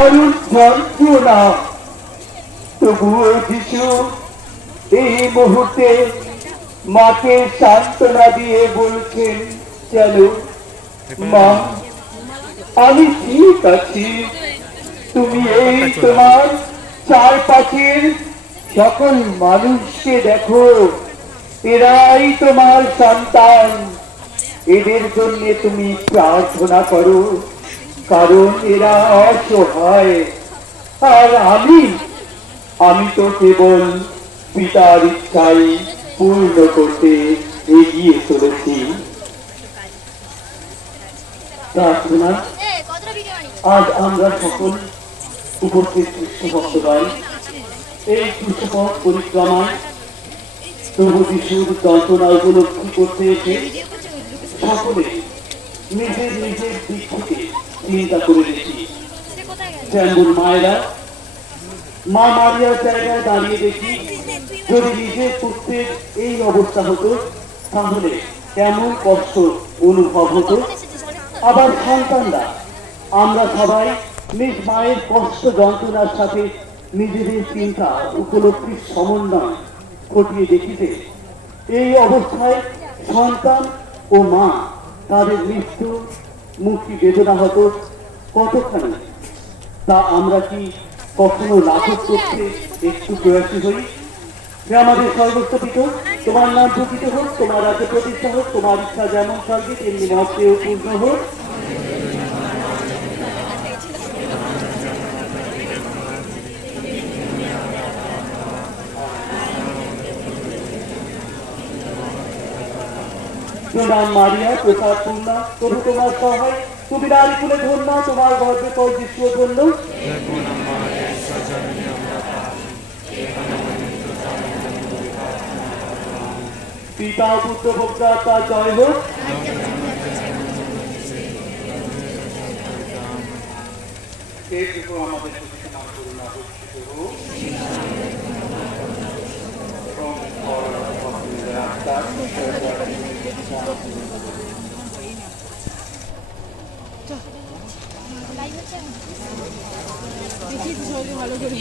দারুণ যন্ত্রণা, তবুও যিশু এই মুহূর্তে মাকে সান্ত্বনা দিয়ে বলছেন, চলো মা, আমি ঠিক আছি। তুমি এই তোমার চারপাশের সকল মানুষকে দেখো, এরাই তোমার সন্তান। এদের জন্য তুমি প্রার্থনা করো, কারণ এরা অসহায়। আর আমি তো কেবল পিতার ইচ্ছাই পূর্ণ করতে এগিয়ে চলেছি। প্রার্থনা। আজ আমরা সকল উপস্থিত খ্রিস্ট ভক্তগণ এই খ্রিস্টপথ পরিক্রমায় প্রভু যিশুর যন্ত্রণা উপলব্ধি করতে এসে সকলে নিজের নিজের দিক থেকে চিন্তা করে দেখি। যেমন মায়েরা মা মারিয়ার জায়গায় দাঁড়িয়ে দেখি, যদি নিজের পুত্রের এই অবস্থা হতো তাহলে কেমন কষ্ট অনুভব হতো। আবার সন্তানরা, আমরা সবাই নিজ মায়ের কষ্ট যন্ত্রণার সাথে নিজেদের চিন্তা উপলব্ধির সমন্বয় ঘটিয়ে দেখিতে এই অবস্থায় সন্তান ও মা তাদের মৃত্যু মুক্তি বেদনা হতো কতখানি, তা আমরা কি কখনো লাঘব করতে একটু প্রয়াসী হই? আমাদের সর্বস্থপিত, তোমার নাম প্রকৃত হোক, তোমার রাজ্য প্রতিষ্ঠা হোক, তোমার ইচ্ছা যেমন স্বর্গে তেমনি মর্তেও পূর্ণ হোক। প্রণাম মারিয়া, প্রসাদ পূর্ণা, প্রভু তোমার সহায়, তুমি নারী কুলে ধন্যা, তোমার গর্ভে পর যিশু ধন্য। পিতা পুত্র পবিত্র আত্মার জয় হোক। আমাদের করুণা বর্ষিত হোক। ভালো করে